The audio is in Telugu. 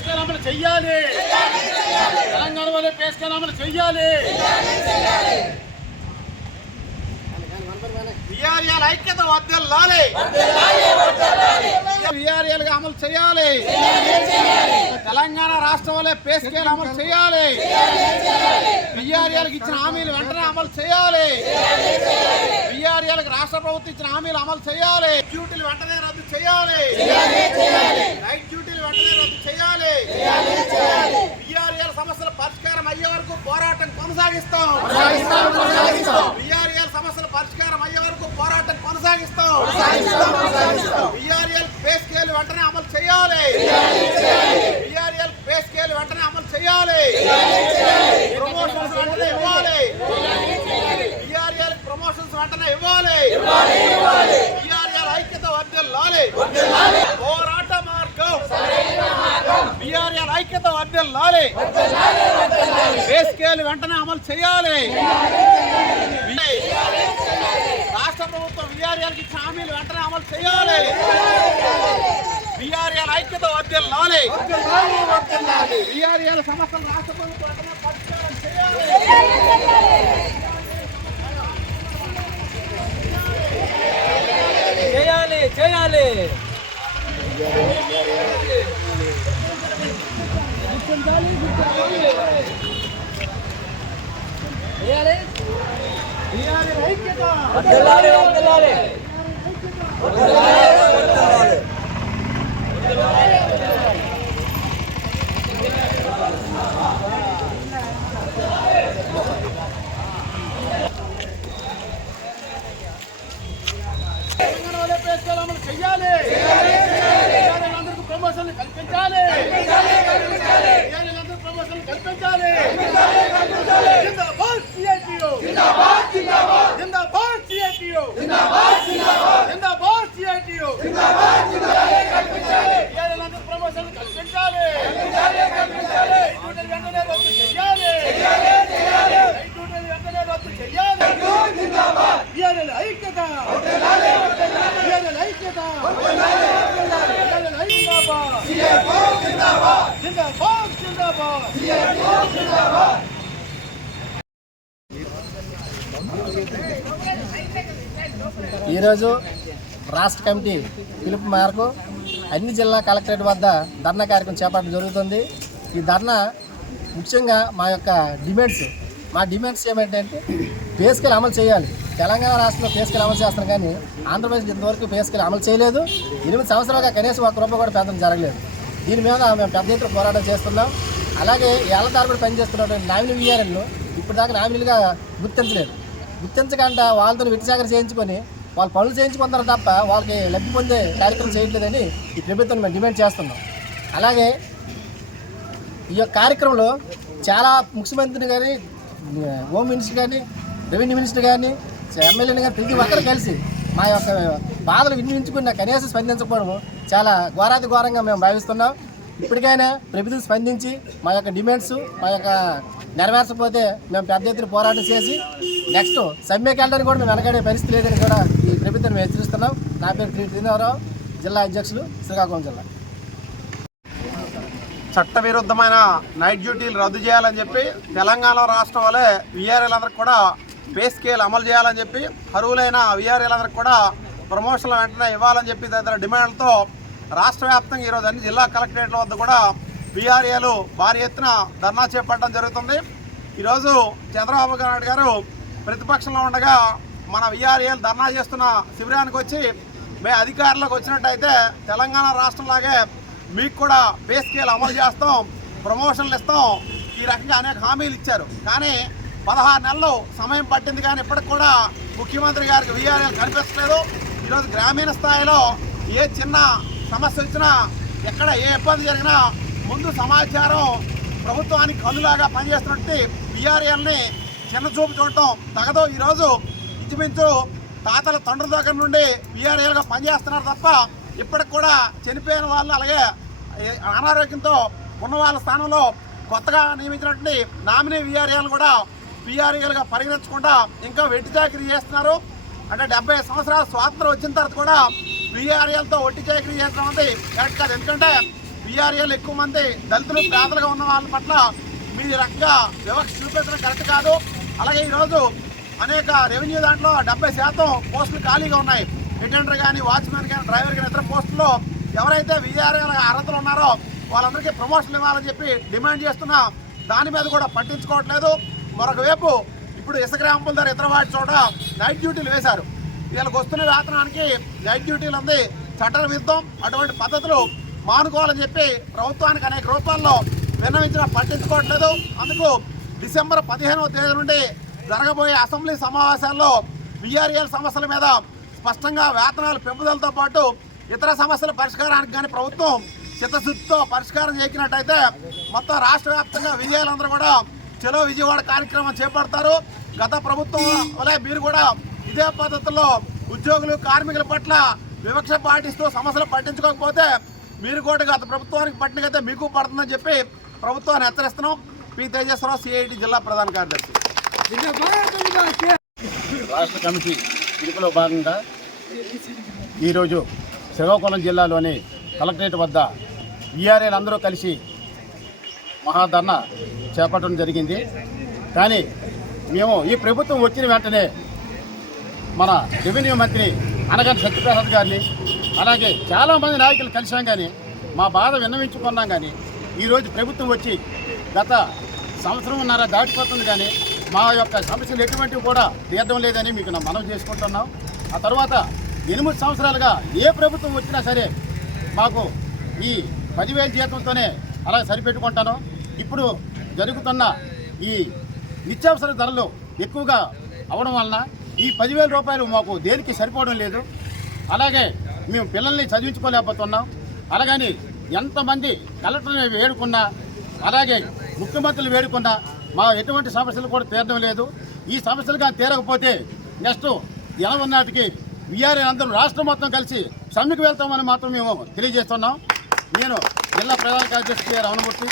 పే అమలు చెయ్యాలి. తెలంగాణ వల్ల పే అమలు చెయ్యాలి. విఆర్ఎల్ ఐక్యత వర్ధిల్లాలి విఆర్ఎల్గా అమలు చేయాలి. తెలంగాణ రాష్ట్రం వల్ల పేస్కేల్ అమలు చేయాలి. విఆర్ఎల్ ఇచ్చిన హామీలు వెంటనే అమలు చేయాలి. విఆర్ఎల్ రాష్ట్ర ప్రభుత్వం ఇచ్చిన హామీలు అమలు చేయాలి. డ్యూటీలు వెంటనే రద్దు చేయాలి. నైట్ డ్యూటీలు వెంటనే రద్దు చేయాలి. విఆర్ఎల్ సమస్యల పరిష్కారం అయ్యే వరకు పోరాటం కొనసాగిస్తాం. విఆర్ఎల్ సమస్యల పరిష్కారం అయ్యే వరకు పోరాటం కొనసాగిస్తాం. విఆర్ఎల్ పే స్కేల్ వెంటనే అమలు చేయాలి. విఆర్ఎల్ పే స్కేల్ వెంటనే అమలు చేయాలి. ప్రమోషన్స్ వెంటనే ఇవ్వాలి. విఆర్ఎల్ ప్రమోషన్స్ వెంటనే ఇవ్వాలి విఆర్ఎల్ ఐక్యత వర్ధిల్లాలి పోరాట మార్గం విఆర్ఎల్ ఐక్యత వర్ధిల్లాలి పే స్కేల్ వెంటనే అమలు చేయాలి. రాష్ట్ర ప్రభుత్వం విఆర్ఎల్కి ఇచ్చిన హామీలు వెంటనే అమలు చేయాలి. విఆర్ఎల్ ఐక్యత వర్ధిల్లాలి. విఆర్ఎల్ సమస్యలు రాష్ట్ర ప్రభుత్వం వెంటనే పరిష్కారం చేయాలి. చేయాలి చేయాలి. చేయాలి విఆర్ఎల్ ఐక్యత వదలాలి వదలాలి తెలంగాణ వాళ్ళే పే స్కేల్ అమలు చేయాలి విఆర్ఎల్ అందరికీ ప్రమోషన్లు కల్పించాలి విఆర్ఎల్ అందరికీ ప్రమోషన్లు కల్పించాలి జిందాబాద్ సిఐటియు జిందాబాద్ సిఐటియు జిందాబాద్ సిఐటియు విఆర్ఎల్ అందరికీ ప్రమోషన్లు కల్పించాలి. డ్యూటీలు వెంటనే రద్దు చేయాలి. డ్యూటీలు వెంటనే రద్దు చేయాలి. విఆర్ఎల్ ఐక్యత విఆర్ఎల్ ఐక్యత విఆర్ఎల్ ఐక్యత జిందాబాద్ జిందాబాద్ ఈరోజు రాష్ట్ర కమిటీ పిలుపు మేరకు అన్ని జిల్లా కలెక్టరేట్ వద్ద ధర్నా కార్యక్రమం చేపట్టడం జరుగుతుంది. ఈ ధర్నా ముఖ్యంగా మా యొక్క డిమాండ్స్ మా డిమాండ్స్ ఏమిటంటే పే అమలు చేయాలి. తెలంగాణ రాష్ట్రంలో పే అమలు చేస్తున్నాం కానీ ఆంధ్రప్రదేశ్ ఇంతవరకు పే అమలు చేయలేదు. ఎనిమిది సంవత్సరాలుగా కనీసం ఒక రూపాయి కూడా పెంచడం జరగలేదు. దీని మీద మేము పెద్ద ఎత్తున పోరాటం చేస్తున్నాం. అలాగే ఏళ్ళ తరబడి పనిచేస్తున్నటువంటి నామినీ వీఆర్ఎల్ను ఇప్పుడు దాకా నామినీలుగా గుర్తించలేదు. గుర్తించకుండా వాళ్ళతో విడిచాకర చేయించుకొని వాళ్ళు పనులు చేయించుకుంటారు తప్ప వాళ్ళకి లబ్ధి పొందే కార్యక్రమం చేయట్లేదని ఈ ప్రభుత్వం మేము డిమాండ్ చేస్తున్నాం. అలాగే ఈ యొక్క కార్యక్రమంలో చాలా ముఖ్యమంత్రిని కానీ హోమ్ మినిస్టర్ కానీ రెవెన్యూ మినిస్టర్ కానీ ఎమ్మెల్యేని కానీ ప్రతి ఒక్కరు కలిసి మా యొక్క బాధలు వినిపించుకున్న కనీసం స్పందించకపోవడం చాలా ఘోరాతి ఘోరంగా మేము భావిస్తున్నాం. ఇప్పటికైనా ప్రభుత్వం స్పందించి మా యొక్క డిమాండ్స్ మా యొక్క నెరవేర్చకపోతే మేము పెద్ద ఎత్తున పోరాటం చేసి నెక్స్ట్ సమ్మెకి వెళ్ళడానికి కూడా మేము వెనకడే పరిస్థితి లేదని కూడా ఈ ప్రభుత్వం మేము హెచ్చరిస్తున్నాం. నా పేరు శ్రీ శ్రీనివాసరావు జిల్లా అధ్యక్షులు శ్రీకాకుళం జిల్లా. చట్టవిరుద్ధమైన నైట్ డ్యూటీలు రద్దు చేయాలని చెప్పి తెలంగాణ రాష్ట్రం వల్లే విఆర్ఎల్ అందరికి కూడా పే స్కేల్ అమలు చేయాలని చెప్పి అర్హులైన విఆర్ఎల్ కూడా ప్రమోషన్లు వెంటనే ఇవ్వాలని చెప్పి తదితర డిమాండ్లతో రాష్ట్ర వ్యాప్తంగా ఈరోజు అన్ని జిల్లా కలెక్టరేట్ల వద్ద కూడా విఆర్ఏలు భారీ ఎత్తున ధర్నా చేపట్టడం జరుగుతుంది. ఈరోజు చంద్రబాబు నాయుడు గారు ప్రతిపక్షంలో ఉండగా మన విఆర్ఏలు ధర్నా చేస్తున్న శిబిరానికి వచ్చి మేము అధికారంలోకి వచ్చినట్టయితే తెలంగాణ రాష్ట్రంలాగే మీకు కూడా పే స్కేల్ అమలు చేస్తాం ప్రమోషన్లు ఇస్తాం ఈ రకంగా అనేక హామీలు ఇచ్చారు. కానీ పదహారు నెలలు సమయం పట్టింది కానీ ఇప్పటికి కూడా ముఖ్యమంత్రి గారికి వీఆర్ఎల్ కనిపించలేదు ఈరోజు గ్రామీణ స్థాయిలో ఏ చిన్న సమస్య వచ్చినా ఎక్కడ ఏ ఇబ్బంది జరిగినా ముందు సమాచారం ప్రభుత్వానికి కనులాగా పనిచేస్తున్నట్టు వీఆర్ఎల్ని చిన్న చూపు చూడటం తగదు ఈరోజు ఇంచుమించు తాతల తండ్రుల దగ్గర నుండి వీఆర్ఎల్గా పనిచేస్తున్నారు తప్ప ఇప్పటికి కూడా చనిపోయిన వాళ్ళు అలాగే అనారోగ్యంతో ఉన్న వాళ్ళ స్థానంలో కొత్తగా నియమించినటువంటి నామినీ వీఆర్ఏలు కూడా వీఆర్ఏలుగా పరిగణించకుండా ఇంకా వెట్టి చాకరీ చేస్తున్నారు. అంటే డెబ్బై సంవత్సరాల స్వాతంత్రం వచ్చిన తర్వాత కూడా వీఆర్ఏలతో ఒట్టి చాకరీ చేయడం అనేది కరెక్ట్ కాదు. ఎందుకంటే విఆర్ఏలు ఎక్కువ మంది దళితులు పేదలుగా ఉన్న వాళ్ళ పట్ల మీ రకంగా వివక్ష చూపించడం కరెక్ట్ కాదు. అలాగే ఈరోజు అనేక రెవెన్యూ దాంట్లో డెబ్బై శాతం పోస్టులు ఖాళీగా ఉన్నాయి. అటెండర్ కానీ వాచ్మెన్ కానీ డ్రైవర్ కానీ ఇతర పోస్టుల్లో ఎవరైతే విఆర్ఏల అర్హతలు ఉన్నారో వాళ్ళందరికీ ప్రమోషన్లు ఇవ్వాలని చెప్పి డిమాండ్ చేస్తున్నా దాని మీద కూడా పట్టించుకోవట్లేదు. మరొక వైపు ఇప్పుడు ఇసుక ర్యాంపుల ధర ఇతర వాటి చోట నైట్ డ్యూటీలు వేశారు. వీళ్ళకి వస్తున్న వేతనానికి నైట్ డ్యూటీలు ఉంది చట్ట విరుద్ధం. అటువంటి పద్ధతులు మానుకోవాలని చెప్పి ప్రభుత్వానికి అనేక రూపాల్లో విన్నవించిన పట్టించుకోవట్లేదు. అందుకు డిసెంబర్ పదిహేనవ తేదీ నుండి జరగబోయే అసెంబ్లీ సమావేశాల్లో బీఆర్ఎల్ సమస్యల మీద స్పష్టంగా వేతనాల పెంపుదలతో పాటు ఇతర సమస్యల పరిష్కారానికి కానీ ప్రభుత్వం చిత్తశుద్ధితో పరిష్కారం చేసినట్టయితే మొత్తం రాష్ట్ర వ్యాప్తంగా విజయాలందరూ కూడా చలో విజయవాడ కార్యక్రమం చేపడతారు. గత ప్రభుత్వం వలె మీరు కూడా ఇదే పద్ధతిలో ఉద్యోగులు కార్మికుల పట్ల వివక్ష పాటిస్తూ సమస్యలు పట్టించుకోకపోతే మీరు కూడా గత ప్రభుత్వానికి పట్టినకైతే మీకు పడుతుందని చెప్పి ప్రభుత్వాన్ని హెచ్చరిస్తున్నాం. పి. తేజస్వరరావు సిఐటి జిల్లా ప్రధాన కార్యదర్శి. రాష్ట్ర కమిటీ పిలుపులో భాగంగా ఈరోజు శ్రీకాకుళం జిల్లాలోని కలెక్టరేట్ వద్ద ఈఆర్ఏలు అందరూ కలిసి మహాధర్నా చేపట్టడం జరిగింది. కానీ మేము ఈ ప్రభుత్వం వచ్చిన వెంటనే మన రెవెన్యూ మంత్రి అనగా సత్యప్రసాద్ గారిని అలాగే చాలామంది నాయకులు కలిసాం కానీ మా బాధ విన్నవించుకున్నాం కానీ ఈరోజు ప్రభుత్వం వచ్చి గత సంవత్సరంన్నర దాటిపోతుంది కానీ మా యొక్క సమస్యలు ఎటువంటివి కూడా తీర్థం లేదని మీకు నా మనం చేసుకుంటున్నాం. ఆ తర్వాత ఎనిమిది సంవత్సరాలుగా ఏ ప్రభుత్వం వచ్చినా సరే మాకు ఈ పదివేల జీతంతోనే అలా సరిపెట్టుకుంటాను. ఇప్పుడు జరుగుతున్న ఈ నిత్యావసర ధరలు ఎక్కువగా అవడం వలన ఈ పదివేల రూపాయలు మాకు దేనికి సరిపోవడం లేదు. అలాగే మేము పిల్లల్ని చదివించుకోలేకపోతున్నాం. అలాగని ఎంతమంది కలెక్టర్ని వేడుకున్నా అలాగే ముఖ్యమంత్రులు వేడుకున్నా మా ఎటువంటి సమస్యలు కూడా తీరడం లేదు. ఈ సమస్యలు కానీ తీరకపోతే నెక్స్ట్ ఎనభై నాటికి వీఆర్ఏ అందరూ రాష్ట్రం మొత్తం కలిసి సమ్మెకు వెళ్తామని మాత్రం మేము తెలియజేస్తున్నాం. నేను జిల్లా ప్రధాన కార్యదర్శి రమణమూర్తి